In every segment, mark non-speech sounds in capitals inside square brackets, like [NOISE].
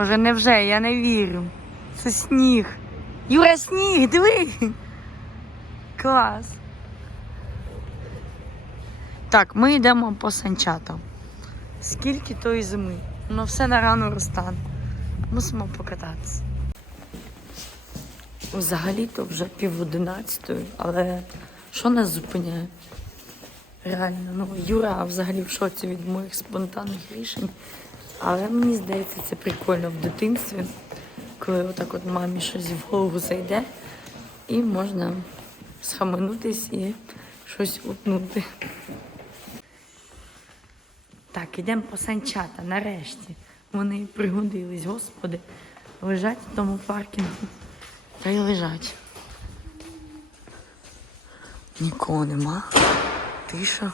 Боже, невже, я не вірю. Це сніг. Юра, сніг, диви. Клас. Так, ми йдемо по санчатам. Скільки тої зими? Ну все на рану розтане. Мусимо покататися. Взагалі-то вже пів одинадцятої, але що нас зупиняє? Реально, ну Юра взагалі в шоці від моїх спонтанних рішень. Але мені здається, це прикольно в дитинстві, коли отак от мамі щось в голову зайде, і можна схаменутись і щось утнути. Так, ідемо по санчата, нарешті. Вони пригодились, господи. Лежать в тому паркінгу. Та й лежать. Нікого нема. Тиша.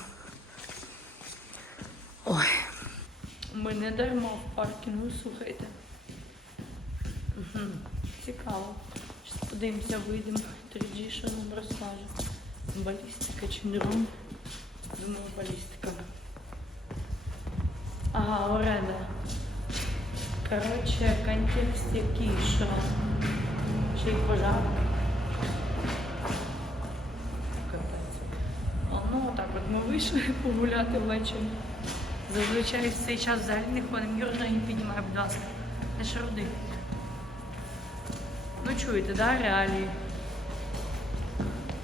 Ми не дармо в паркінгу, слухайте. Угу. Цікаво. Зараз подивимося, вийдемо 3G, що нам розкаже. Балістика чи не? Думаю, балістика. Ага, оренда. Коротше, контекст який, що ще й пожар. Ну, так от ми вийшли погуляти ввечері. Зазвичай в цей час взагалі не ходимо. Юр, ноги піднімає, будь ласка. Не шаруди. Ну чуєте, да, реалії?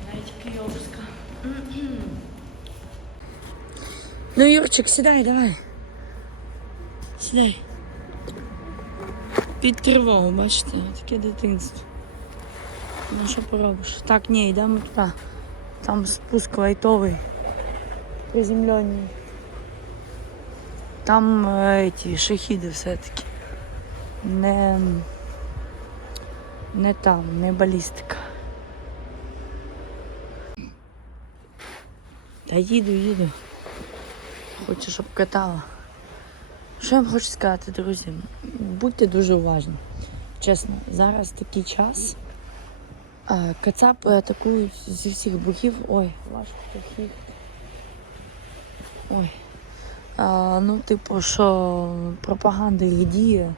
Навіть Київська. [CLEARS THROAT] Ну, Юрчик, сідай, давай. Сідай. Під тривогу, бачите, таке дитинство. Ну що поробиш? Так, ні, йдемо туди. Там спуск лайтовий. Приземлений. Там е, ті шахіди все-таки. Не, не там, не балістика. Та їду, їду. Хочу, щоб катала. Що я вам хочу сказати, друзі? Будьте дуже уважні. Чесно, зараз такий час. Кацапи атакують зі всіх боків. Ой, важко трохи. Ой. Ну, типу, що пропаганда їх діє.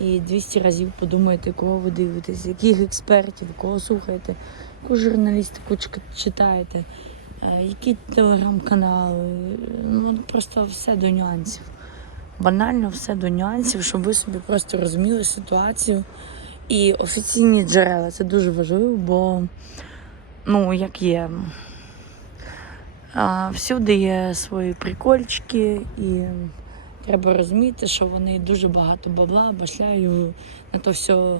І 200 разів подумайте, кого ви дивитесь, яких експертів, кого слухаєте, яку журналістику читаєте, які телеграм-канали. Ну, просто все до нюансів. Банально все до нюансів, щоб ви собі просто розуміли ситуацію. І офіційні джерела це дуже важливо, бо ну, як є. Всюди є свої прикольчики, і треба розуміти, що вони дуже багато бабла башляють на то все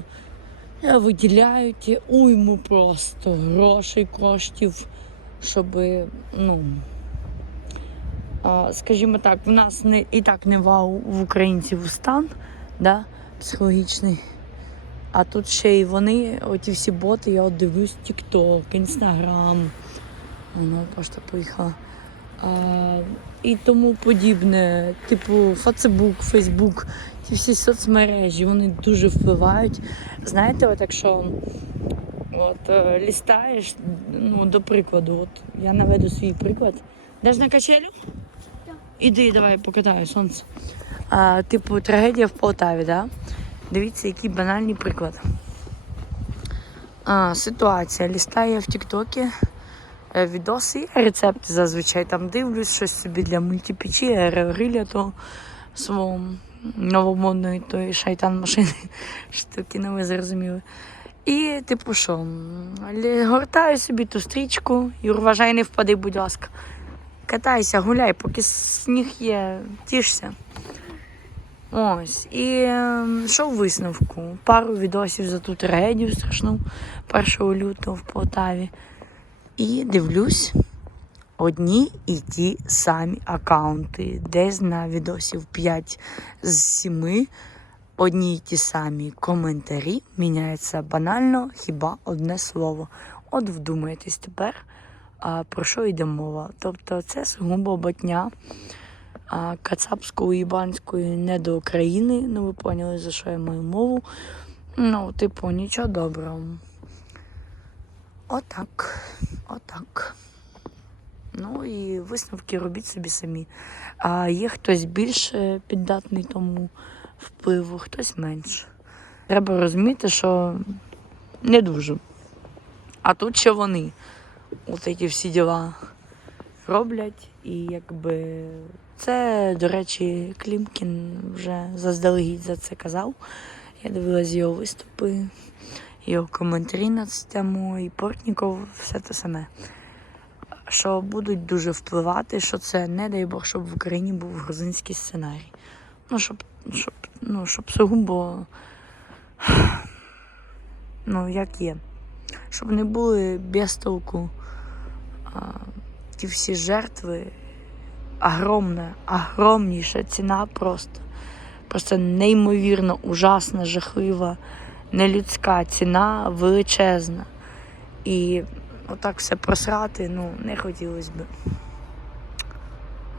виділяють уйму просто грошей, коштів, щоб, ну, скажімо так, в нас не, і так не вау в українців стан да, психологічний. А тут ще й вони, оті всі боти, я от дивлюсь TikTok, Instagram, воно пошта поїхала. А, і тому подібне, типу Facebook, Facebook, ці всі соцмережі, вони дуже впливають. Знаєте, от якщо от, е, лістаєш, ну, до прикладу, от я наведу свій приклад. Даш на качелю? Іди, давай покатаю сонце. А, типу, трагедія в Полтаві, да? Дивіться, який банальний приклад. А, ситуація. Лістаю в Тіктокі відоси, я рецепти зазвичай там дивлюсь, щось собі для мультипечі, аерогриля то свого новомодної тої шайтан машини [LAUGHS] штуки, ну ви зрозуміли. І, типу, що, гортаю собі ту стрічку, Юр, вважай, не впади, будь ласка. Катайся, гуляй, поки сніг є, тішся. Ось. І ем, що в висновку? Пару відосів за ту трагедію страшну 1 лютого в Полтаві. І дивлюсь одні і ті самі аккаунти. Десь на відосів 5 з 7 одні й ті самі коментарі. Міняється банально хіба одне слово. От вдумайтесь тепер, а, про що йде мова. Тобто це сугубо ботня а, кацапською ібанською не до України. Ну, ви поняли, за що я маю мову. Ну, типу, нічого доброго. Отак. Отак. Ну і висновки робіть собі самі. А є хтось більш піддатний тому впливу, хтось менше. Треба розуміти, що не дуже. А тут ще вони от ці всі діла роблять. І якби це, до речі, Клімкін вже заздалегідь за це казав. Я дивилась його виступи, його коментарі на цю і Портніков, все те саме. Що будуть дуже впливати, що це, не дай Бог, щоб в Україні був грузинський сценарій. Ну, щоб, щоб, ну, щоб сугубо, [SIGHS] ну, як є. Щоб не були без толку а, ті всі жертви. Огромна, огромніша ціна просто. Просто неймовірно ужасна, жахлива, нелюдська ціна величезна. І отак все просрати, ну, не хотілося б.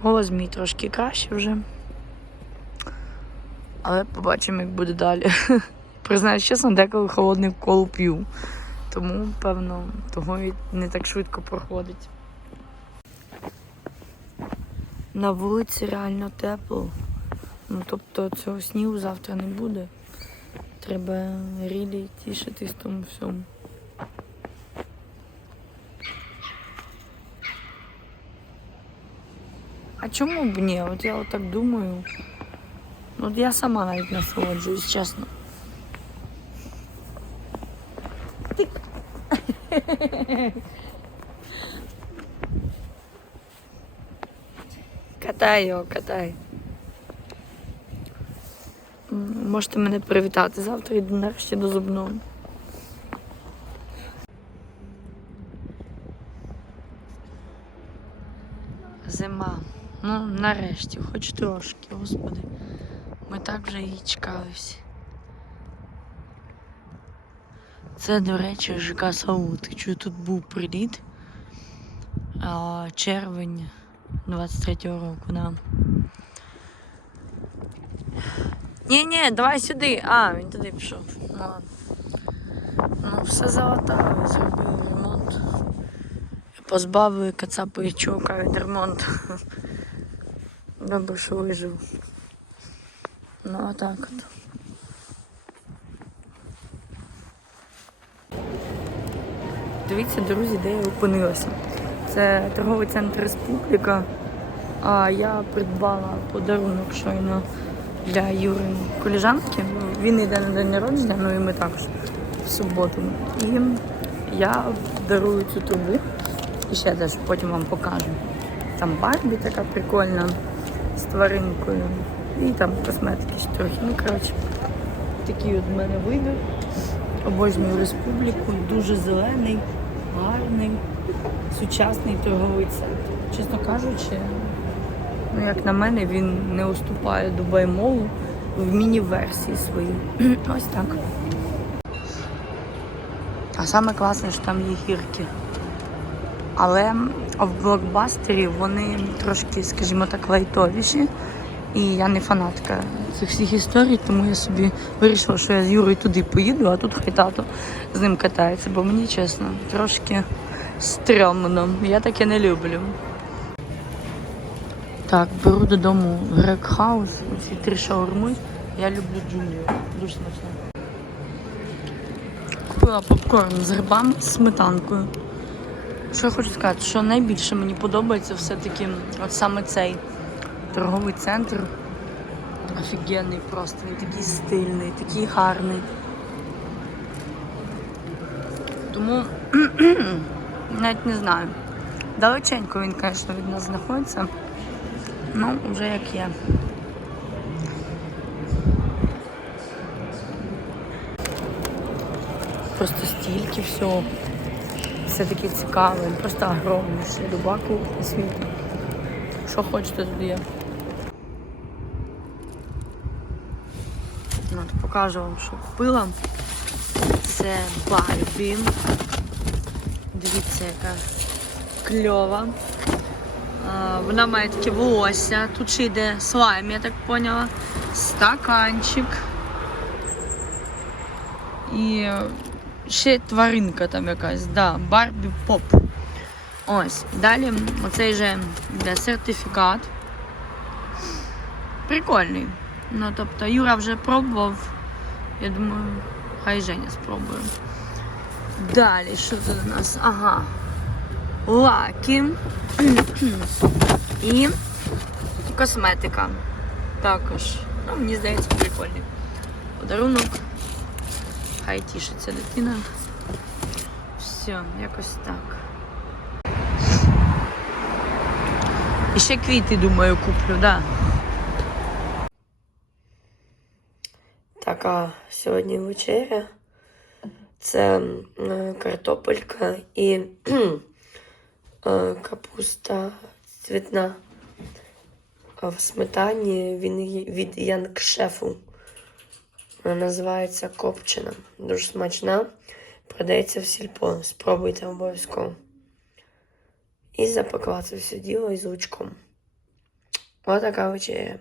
Голос мій трошки краще вже. Але побачимо, як буде далі. [LAUGHS] Признаюсь чесно, деколи холодний кол п'ю. Тому, певно, того і не так швидко проходить. На вулиці реально тепло. Ну, тобто цього снігу завтра не буде. Треба рілі тішитись тому всьому. А чому б ні? От я отак думаю. От я сама навіть насолоджуюсь, чесно. Тик. Катай його, катай. Можете мене привітати. Завтра йду нарешті до зубного. Зима. Ну, нарешті, хоч трошки, господи. Ми так вже її чекали всі. Це, до речі, ЖК Саут. Чую, тут був приліт. А, червень 23-го року, да. Ні, ні, давай сюди. А, він туди пішов. Ну ладно. Ну, все залатали, зробили ремонт. Позбавили і чувака від ремонту. Добре, що вижив. Ну, а так от. Дивіться, друзі, де я опинилася. Це торговий центр Республіка. А я придбала подарунок щойно для Юри коліжанки. Він йде на день народження, ну і ми також в суботу. І я дарую цю трубу. І ще теж потім вам покажу. Там Барбі така прикольна з тваринкою. І там косметики ще трохи. Ну, коротше, такий от в мене вибір. Обожнюю республіку, дуже зелений, гарний, сучасний торговий центр. Чесно кажучи, ну як на мене, він не уступає до баймолу в міні-версії своїй. [CLEARS THROAT] Ось так. А саме класне, що там є гірки. Але в блокбастері вони трошки, скажімо так, лайтовіші. І я не фанатка цих всіх історій, тому я собі вирішила, що я з Юрою туди поїду, а тут хай тато з ним катається, бо мені чесно, трошки стрьомно. Я таке не люблю. Так, беру додому Грек Хаус, ці три шаурми. Я люблю джуніор. Дуже смачно. Купила попкорн з грибами з сметанкою. Що я хочу сказати, що найбільше мені подобається все-таки от саме цей торговий центр. Офігенний просто, він такий стильний, такий гарний. Тому [CLEARS THROAT] навіть не знаю. Далеченько він, звісно, від нас знаходиться. Ну, вже як є. Просто стільки всього. Все таке цікаве, просто огромний, ще на світі. Що хочете тут є. Ну, покажу вам, що купила. Це Барбі. Дивіться, яка кльова. Вона має таке волосся. Тут ще йде слайм, я так поняла. Стаканчик. І ще тваринка там якась, да, Барбі Поп. Ось. Далі оцей же йде сертифікат. Прикольний. Ну, тобто Юра вже пробував. Я думаю, хай Женя спробує. Далі, що тут у нас? Ага. Лаки. І косметика. Також. Ну, мені здається, прикольний. Подарунок. Хай тішиться дитина. Все, якось так. І ще квіти, думаю, куплю, да. Так, а сьогодні вечеря. Це е, картопелька і капуста цвітна в сметані він від Янкшефу. Вона називається копчена. Дуже смачна. Продається в сільпо. Спробуйте обов'язково. І запакувати все діло із лучком. Ось така вечеря.